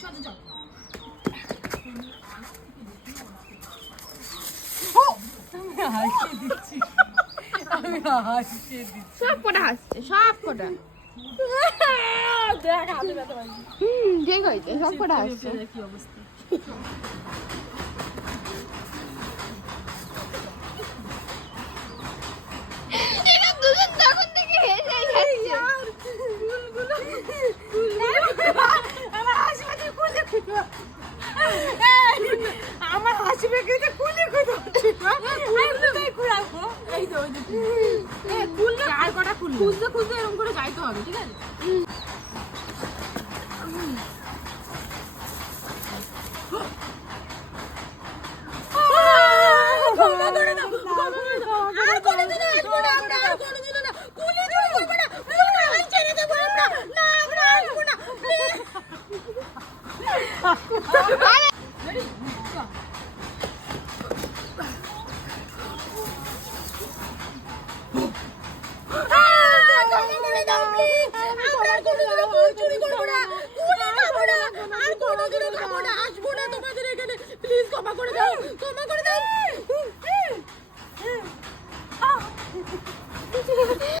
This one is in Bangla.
সব কটা হাসছে, সব কটা। ঠিক হয়েছে, সব কটা হাসছে। কি অবস্থা দুজন তখন থেকে হেসে যাচ্ছে। আমার হাসি পেকে কুলি আর কটা খুঁজতে খুঁজতে এরকম করে যাইতে হবে, ঠিক আছে? ক্ষমা করে দাও, ক্ষমা করে